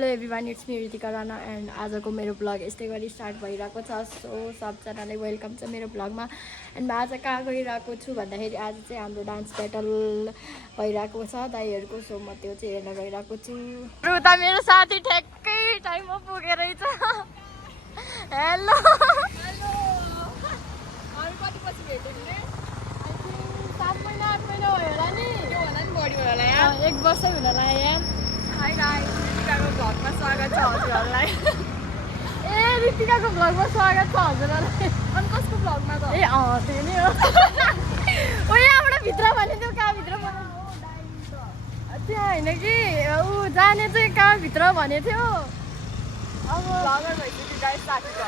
Hello everyone, it's me Ritika Rana and आजको मेरो blog यस्तै गरी स्टार्ट भइरहेको छ। सो सबजनालाई वेलकम छ मेरो ब्लगमा। एन्ड म आज कहाँ गइरहेको छु भन्दाखेरि आज चाहिँ हाम्रो डान्स ब्याटल भइरहेको छ दाइहरूको। सो म त्यो चाहिँ हेर्न गइरहेको छु। रुता मेरो साथी ठ्याक्कै टाइममा पुगेर रहेछ। हेलो हेलो, हामी कति पछि भेट्यौँ नि? 7 महिना 8 महिना भयो होला नि। त्यो होला नि, बढी भयो होला यार, 1 वर्ष हुन लाग्यो यार। हाई गाइस, रितिकाको भ्लगमा स्वागत छ हजुरहरूलाई। ए रितिकाको भ्लगमा स्वागत छ हजुरहरूलाई। अनि कसको भ्लगमा त? ए त्यो नि हो। ओ यहाँबाट भित्र भने त्यो कहाँ भित्र भने त्यहाँ होइन कि ऊ जाने चाहिँ कहाँ भित्र भनेको थियो। अब भ्लगर भइसक्यो गाइस साथी छ।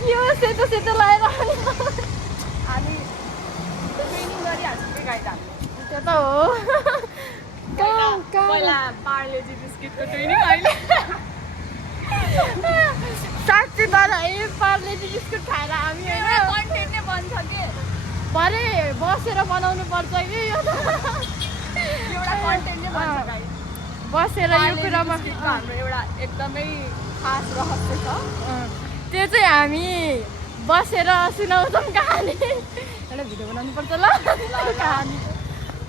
के हो सेतो सेतो लगाएर अनि ट्रेनिङ गरिहाल्छु कि गाइड हामीले। त्यो त हो। पहिला पार्लेजी बिस्किटको ट्रेनिङ, अहिले साँच्ची तर है पार्लेजी बिस्कुट खाएर हामी होइन कन्टेन्ट नै बन्छ कि भरे बसेर बनाउनु पर्छ कि यो त एउटा कन्टेन्ट नै बन्छ गाइड। बसेर यो कुरामा हाम्रो एउटा एकदमै खास रहस्य छ। त्यो चाहिँ हामी बसेर सुनाउँछौँ कहानी। एउटा भिडियो बनाउनु पर्छ ल कहानी।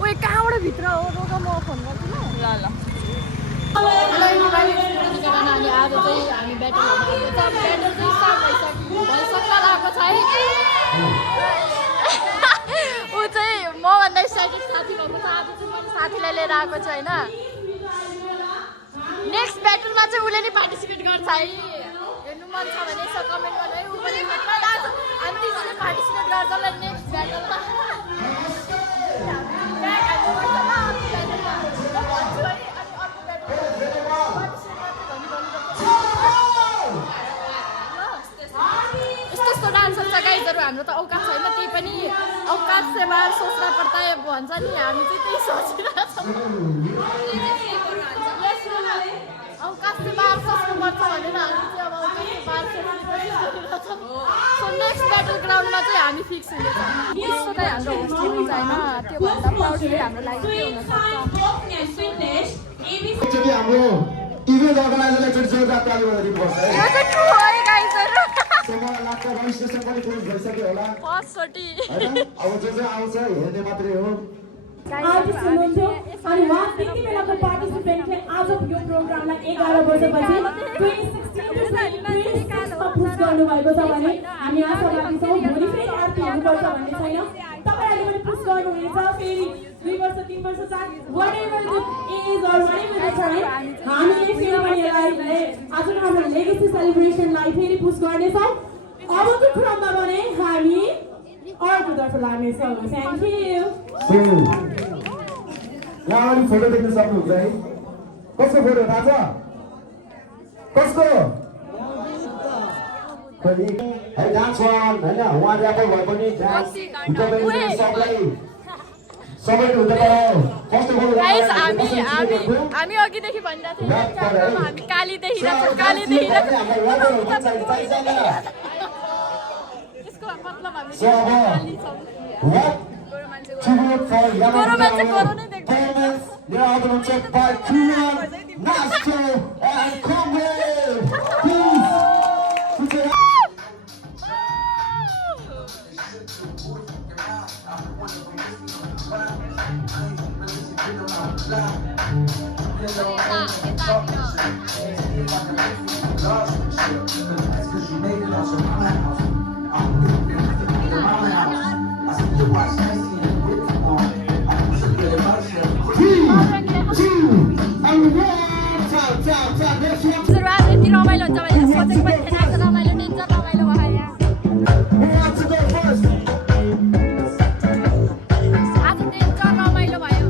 उयो कहाँबाट भित्र हो? रोग म फोन गर्छु ल। ल ल अनि आज चाहिँ हामी ब्याटल हेर्नु आएको छ। ब्याटल चाहिँ स्टार्ट भइसक्न लागेको छ है। ऊ चाहिँ मभन्दा एक्साइटेड साथी भएको छ। आज चाहिँ मैले साथीलाई लिएर आएको छु होइन। नेक्स्ट ब्याटलमा चाहिँ उसले नि पार्टिसिपेट गर्छ है। हेर्नु मन छ भने यसो कमेन्ट गर्नु है। ऊ पनि हामी तिनजना पार्टिसिपेट गर्छ ल नेक्स्ट ब्याटलमा। यस्तो डान्सर छ गाइजहरू। हाम्रो त औकात छैन, त्यही पनि औकात से बाहर सोच्न पर्दा भन्छ नि। हामी चाहिँ त्यही सोचिरहेको छौँ। औकात से बाहर सोच्नुपर्छ भनेर हामी चाहिँ अब औकात से बाहर सोच्ने कोसिस गरिरहेको छौँ। सो नेक्स्ट ब्याटल ग्राउन्डमा चाहिँ हामी फिक्स हुनेछौँ। यस्तो चाहिँ हाम्रो होस्ट हुनु छैन, त्योभन्दा प्राउडली हाम्रो लागि के हुनसक्छ। हाम्रो इभेन्ट अर्गनाइजरलाई एकचोटि जोरदार ताली बजाइदिनुपर्छ है। यो चाहिँ ट्रु है गाइजहरू। मलाई लाग्छ रजिस्ट्रेसन पनि क्लोज भइसक्यो होला फर्स्टचोटि हैन। अब जो आउँछ हेर्ने मात्रै हो। आर्टिस्ट हुनुहुन्थ्यो अनि उहाँ त्यति बेलाको पार्टिसिपेन्टले आज यो प्रोग्रामलाई 11 वर्षपछि 2016मा पुस गर्नुभएको छ भने हामी आशा राख्छौँ भोलि फेरि आरती हुनुपर्छ भन्ने छैन। तपाईँहरूले पनि पुस गर्नुहुनेछ। फेरि 2 वर्ष 3 वर्ष 4 whatever the age or whatever the time हामीले फेरि पनि यसलाई आफ्नो हाम्रो लेगेसी सेलिब्रेसनलाई फेरि पुस गर्नेछौँ। अबको क्रममा भने हामी अर्कोतर्फ लाग्नेछौँ। Thank you. यहाँ अगाडि फोटो देख्न सक्नुहुन्छ है। कसको फोटो थाहा छ? कसको है? डान्स वान होइन, उहाँ ऱ्यापर भए पनि डान्स सबैले हुन्छ। तर कस्तो फोटो हामी अघिदेखि भनिरहेको थियौँ हामी काली देखिरहेको काली देखिरहेको। त्यसको मतलब हामी काली छौँ। tribute for गोरो मान्छे गोरो नै देख्छ। यहाँ आउनुहुन्छ by Kuyan, Nasto and Comrade. Please. सुरुवात यति रमाइलो हुन्छ भनेर सोचेको पनि थिएन। आज रमाइलो डेन्जर रमाइलो भयो यहाँ। आज डेन्जर रमाइलो भयो।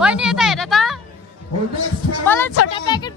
बहिनी यता हेर त मलाई छोटा प्याकेट